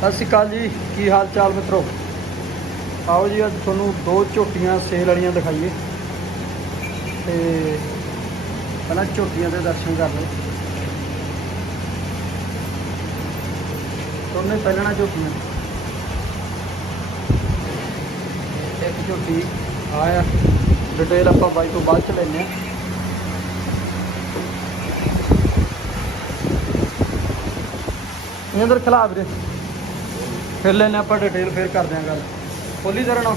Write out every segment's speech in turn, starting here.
ਸਤਿ ਸ਼੍ਰੀ ਅਕਾਲ ਜੀ, ਕੀ ਹਾਲ ਚਾਲ ਮਿੱਤਰੋ? ਆਓ ਜੀ, ਅੱਜ ਤੁਹਾਨੂੰ ਦੋ ਝੋਟੀਆਂ ਸੇਲ ਵਾਲੀਆਂ ਦਿਖਾਈਏ। ਤੇ ਪਹਿਲਾਂ ਝੋਟੀਆਂ ਦੇ ਦਰਸ਼ਨ ਕਰ ਲਓ। ਦੋਨੇ ਪਹਿਲਣਾ ਝੋਟੀਆਂ। ਇੱਕ ਝੋਟੀ ਆਇਆ ਡਿਟੇਲ ਆਪਾਂ ਬਾਈ ਤੋਂ ਬਾਅਦ ਚ ਲੈਂਦੇ ਹਾਂ। ਇਹ ਅੰਦਰ ਖਿਲਾ ਵੀਰੇ। ਫਿਰ ਲੈਣੇ ਆਪਾਂ ਡਿਟੇਲ ਫਿਰ ਕਰਦੇ ਆਂ ਗੱਲ। ਖੋਲੀ ਜਰਾ ਨਾ।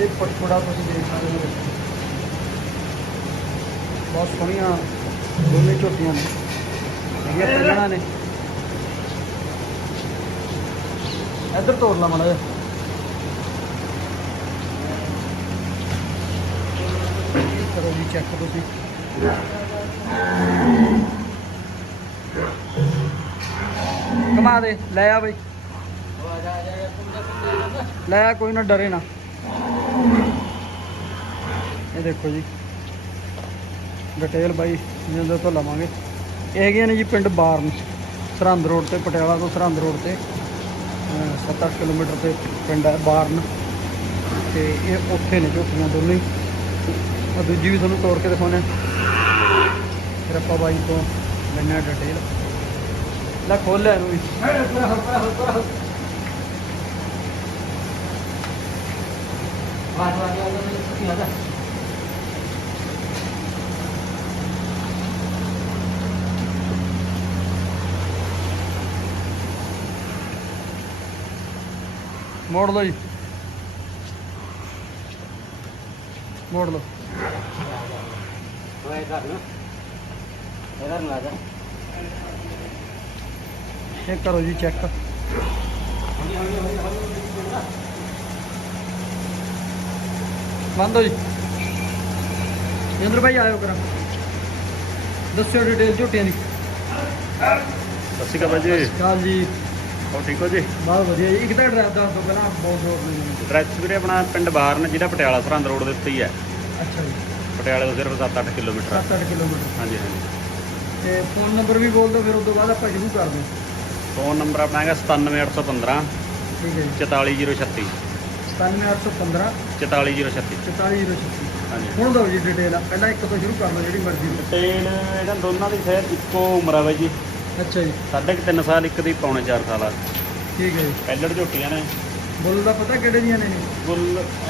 ਇਹ ਪਟਪੜਾ ਤੁਸੀਂ ਦੇਖ ਸਕਦੇ ਹੋ। ਬਹੁਤ ਸੋਹਣੀਆਂ ਦੋਨੇ ਝੋਟੀਆਂ ਨੇ। ਇਹ ਪਹਿਲਣਾ ਨੇ। ਇੱਧਰ ਤੋੜ ਲਾ ਮੜਾ ਕਰੋ ਜੀ ਚੈੱਕ ਤੁਸੀਂ। ਕਮਾ ਦੇ, ਲੈ ਆ ਬਈ। ਲੈ ਆ, ਕੋਈ ਨਾ, ਡਰੇ ਨਾ। ਇਹ ਦੇਖੋ ਜੀ। ਡਿਟੇਲ ਬਾਈ ਜਿੰਦੇ ਤੋਂ ਲਵਾਂਗੇ। ਇਹ ਹੈਗੀਆਂ ਨੇ ਜੀ ਪਿੰਡ ਬਾਰਨ, ਸਰਹੰਦ ਰੋਡ ਤੇ, ਪਟਿਆਲਾ ਤੋਂ ਸਰਹੰਦ ਰੋਡ ਤੇ। 7-8 ਕਿਲੋਮੀਟਰ ਤੇ ਪਿੰਡ ਹੈ ਬਾਰਨ। ਤੇ ਇਹ ਉੱਥੇ ਨੇ ਝੋਟੀਆਂ ਦੋਨੇ ਆ ਦੂਜੀ ਵੀ ਤੁਹਾਨੂੰ ਤੋੜ ਕੇ ਦਿਖਾਉਣੇ ਫਿਰ ਆਪਾਂ ਬਾਈ ਤੋਂ ਲੈਣਾ ਡਿਟੇਲ ਲੈ ਖੋਲ ਲੈ ਇਹਨੂੰ ਵੀ। ਵਾਹ ਵਾਹ ਵਾਹ ਮੈਨੂੰ ਆਦਾ ਮੋੜ ਲਓ ਜੀ। ਮੋੜ ਲਓ। ਇਹ ਕਰੋ ਜੀ ਚੈੱਕ ਬੰਦ ਹੋ ਜੀ। ਜਿੰਦਰ ਭਾਈ ਆਇਓ ਕਰਾਂ। ਦੱਸਿਓ ਡਿਟੇਲ ਝੋਟੀਆਂ ਦੀ। ਸਤਿ ਸ਼੍ਰੀ ਅਕਾਲ ਜੀ। ਕਾਲ ਜੀ। ਹੋ ਠੀਕ ਹੋ ਜੀ? ਬਹੁਤ ਵਧੀਆ ਜੀ। ਇੱਕ ਤਾਂ ਐਡਰੈਸ ਦੱਸ ਦਿਓ ਪਹਿਲਾਂ ਬਹੁਤ ਜ਼ੋਰ ਨਹੀਂ ਐਡਰੈਸ ਵੀਰੇ ਆਪਣਾ ਪਿੰਡ ਬਾਰਨ ਜ਼ਿਲ੍ਹਾ ਪਟਿਆਲਾ ਸਰਹੰਦ ਰੋਡ ਦੇ ਉੱਤੇ ਹੀ ਹੈ। ਅੱਛਾ ਜੀ। ਪਟਿਆਲੇ ਤੋਂ ਸਿਰਫ 7-8 ਕਿਲੋਮੀਟਰ 7-8 ਕਿਲੋਮੀਟਰ। ਹਾਂਜੀ ਹਾਂਜੀ। ਤੇ ਫੋਨ ਨੰਬਰ ਵੀ ਬੋਲ ਦਿਓ ਫਿਰ ਉਸ ਤੋਂ ਬਾਅਦ ਆਪਾਂ ਸ਼ੁਰੂ ਕਰਦੇ ਹਾਂ। ਫੋਨ ਨੰਬਰ ਆਪਣਾ ਹੈਗਾ 97815 ਠੀਕ ਹੈ ਜੀ। 44036 97815 44036 44036 ਹਾਂਜੀ। ਹੁਣ ਦਿਓ ਜੀ ਡਿਟੇਲ ਪਹਿਲਾਂ ਇੱਕ ਤੋਂ ਸ਼ੁਰੂ ਕਰ ਲਓ ਜਿਹੜੀ ਮਰਜ਼ੀ ਡਿਟੇਲ ਇਹਨਾਂ ਦੋਨਾਂ ਦੀ ਸ਼ਾਇਦ ਇੱਕੋ ਉਮਰ ਆ ਬਾਈ ਜੀ। ਅੱਛਾ ਜੀ। ਸਾਢੇ ਕੁ ਤਿੰਨ ਸਾਲ ਇੱਕ ਦੀ ਪੌਣੇ 4 ਸਾਲ ਆ। ਠੀਕ ਹੈ ਜੀ। ਪਹਿਲੜ ਝੋਟੀਆਂ ਨੇ। ਬੁੱਲ ਦਾ ਪਤਾ ਕਿਹੜੇ ਦੀਆਂ ਨੇ? ਗੁੱਲ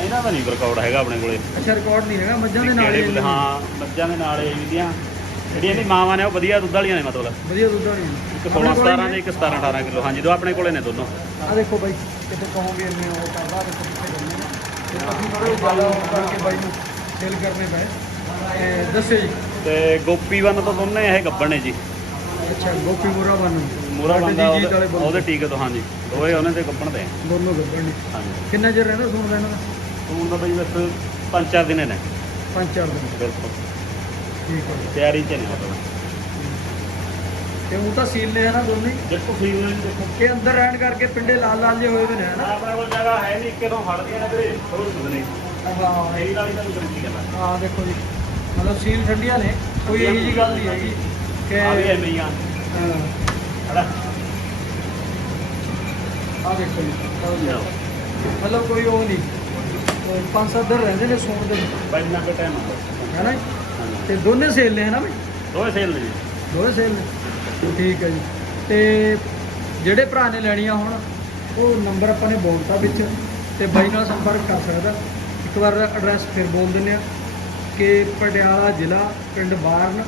ਇਹਨਾਂ ਦਾ ਨਹੀਂ ਰਿਕਾਰਡ ਹੈਗਾ ਆਪਣੇ ਕੋਲੇ। ਅੱਛਾ ਰਿਕਾਰਡ ਨਹੀਂ ਹੈਗਾ ਮੱਝਾਂ ਦੇ ਨਾਲ ਕਿਹੜੇ ਹੀ ਗੁੱਲ- ਮੱਝਾਂ ਦੇ ਨਾਲ ਇਹ ਦੀਆਂ। ਜਿਹੜੀਆਂ ਇਹਦੀ ਮਾਵਾਂ ਨੇ ਉਹ ਵਧੀਆ ਦੁੱਧ ਵਾਲੀਆਂ ਨੇ ਮਤਲਬ। ਵਧੀਆ ਦੁੱਧ ਵਾਲੀਆਂ ਇੱਕ 16 17 ਨੇ? ਇੱਕ 17 18 ਕਿਲੋ। ਹਾਂਜੀ ਦੋ ਆਪਣੇ ਕੋਲੇ ਨੇ ਦੋਨੋਂ। ਆ ਦੇਖੋ ਬਾਈ ਕਿਤੇ ਕਹੋਗੇ ਇੰਨੇ ਉਹ ਕਰਦਾ ਦੇਖੋ ਕਿੱਥੇ ਕਰਨੇ ਨੇ। ਤੇ ਅਸੀਂ ਥੋੜੇ ਉਹ ਕਰਕੇ ਬਾਈ ਨੂੰ ਸੇਲ ਕਰਨੇ ਪਏ। ਤੇ ਦੱਸਿਓ ਜੀ। ਤੇ ਗੋਪੀ ਵਨ ਤੋਂ ਦੋਨੇ ਇਹ ਗੱਬਣ ਨੇ ਜੀ। ਅੱਛਾ ਗੋਪੀ ਮੋਰਾ ਬਣ ਮੂਰਾ ਬੰਦਾ ਉਹਦੇ ਉਹਦੇ ਟੀਕੇ ਤੋਂ ਹਾਂਜੀ। ਦੋਏ ਉਹਨੇ ਤੇ ਗੱਬਣ ਦੇ। ਦੋਨੋਂ ਗੱਬਣ ਨੇ। ਹਾਂਜੀ। ਕਿੰਨਾ ਚਿਰ ਰਹਿੰਦਾ ਸੁਣਦਾ ਇਹਨਾਂ ਦਾ? ਫੋਨ ਦਾ ਬਈ ਬਸ ਪੰਜ ਚਾਰ ਦਿਨ ਨੇ ਪੰਜ ਚਾਰ ਦਿਨ। ਬਿਲਕੁਲ। ਠੀਕ ਹੈ ਤਿਆਰੀ ਚ ਨੇ ਮਤਲਬ। ਤੇ ਉਹ ਤਾਂ ਸੀਲ ਨੇ ਹਨਾ ਦੋਨੇ ਹੀ। ਦੇਖੋ ਫੀਲ ਨਹੀਂ ਦੇਖੋ। ਕਿ ਅੰਦਰ ਰਹਿਣ ਕਰਕੇ ਪਿੰਡੇ ਲਾਲ ਲਾਲ ਜੇ ਹੋਏ ਹੋਏ ਨੇ ਹਨਾ ਆਪਣੇ ਕੋਲ ਜਗ੍ਹਾ ਹੈ ਨਹੀਂ ਇੱਕੇ ਤੋਂ ਹਟਦੀਆਂ ਨੇ ਵੀਰੇ। ਹੋਰ ਕੁਝ ਨਹੀਂ। ਹਾਂ ਇਹ ਵਾਲੀ ਤਾਂ ਕਰਦਾ ਆ ਦੇਖੋ ਜੀ। ਮਤਲਬ ਸੀਲ ਠੰਡੀਆਂ ਨੇ ਕੋਈ ਇਹੀ ਜੀ ਗੱਲ ਨਹੀਂ ਹੈਗੀ। ਕਿ ਆ ਵੀ ਐਵੇਂ ਹੀ ਆ। ਹਾਂ, ਹੜਾ ਆ ਦੇਖੋ ਜੀ। ਮਤਲਬ ਕੋਈ ਉਹ ਨਹੀਂ। ਪੰਜ ਸੱਤ ਦਿਨ ਰਹਿੰਦੇ ਨੇ ਸੌਣ ਦੇ। ਨਾ ਕੋ ਟਾਈਮ ਹੈ ਨਾ ਤੇ ਦੋਨੇ ਸੇਲ ਨੇ ਹੈ ਨਾ ਬਈ? ਦੋਏ ਸੇਲ ਨੇ ਜੀ। ਦੋਵੇਂ ਸੇਲ ਨੇ? ਠੀਕ ਹੈ ਜੀ। ਤੇ ਜਿਹੜੇ ਭਰਾ ਨੇ ਲੈਣੀਆਂ ਹੁਣ ਉਹ ਨੰਬਰ ਆਪਾਂ ਨੇ ਬੋਲਤਾ ਵਿੱਚ ਤੇ ਬਾਈ ਨਾਲ ਸੰਪਰਕ ਕਰ ਸਕਦਾ। ਇੱਕ ਵਾਰ ਐਡਰੈਸ ਫਿਰ ਬੋਲ ਦਿੰਦੇ ਆ ਕਿ ਪਟਿਆਲਾ ਜ਼ਿਲ੍ਹਾ ਪਿੰਡ ਬਾਰਨ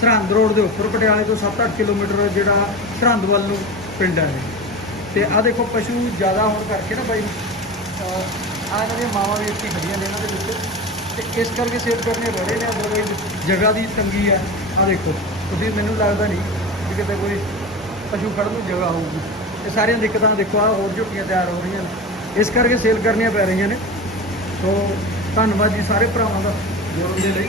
ਸਰਹੰਦ ਰੋਡ ਦੇ ਉੱਪਰ ਪਟਿਆਲੇ ਤੋਂ 7-8 ਕਿਲੋਮੀਟਰ ਜਿਹੜਾ ਸਰਹੰਦ ਵੱਲ ਨੂੰ ਪਿੰਡ ਹੈ ਇਹ। ਤੇ ਆ ਦੇਖੋ ਪਸ਼ੂ ਜ਼ਿਆਦਾ ਹੋਣ ਕਰਕੇ ਨਾ ਬਾਈ ਆ ਇਹਨਾਂ ਦੀਆਂ ਮਾਵਾਂ ਵੀ ਇੱਥੇ ਖੜੀਆਂ ਨੇ ਇਹਨਾਂ ਦੇ ਵਿੱਚ। ਤੇ ਇਸ ਕਰਕੇ ਸੇਵ ਕਰਨੇ ਬੜੇ ਨੇ ਅਦਰਵਾਈਜ਼ ਜਗ੍ਹਾ ਦੀ ਤੰਗੀ ਹੈ ਆ ਦੇਖੋ। ਤੁਸੀਂ ਮੈਨੂੰ ਲੱਗਦਾ ਨਹੀਂ ਕਿ ਕਿਤੇ ਕੋਈ ਪਸ਼ੂ ਖੜਨ ਨੂੰ ਜਗ੍ਹਾ ਹੋਊਗੀ। ਇਹ ਸਾਰੀਆਂ ਦਿੱਕਤਾਂ ਦੇਖੋ ਆ ਹੋਰ ਝੁੱਟੀਆਂ ਤਿਆਰ ਹੋ ਰਹੀਆਂ ਨੇ। ਇਸ ਕਰਕੇ ਸੇਲ ਕਰਨੀਆਂ ਪੈ ਰਹੀਆਂ ਨੇ। ਸੋ ਧੰਨਵਾਦ ਜੀ ਸਾਰੇ ਭਰਾਵਾਂ ਦਾ। ਜੁੜਨ ਦੇ ਲਈ।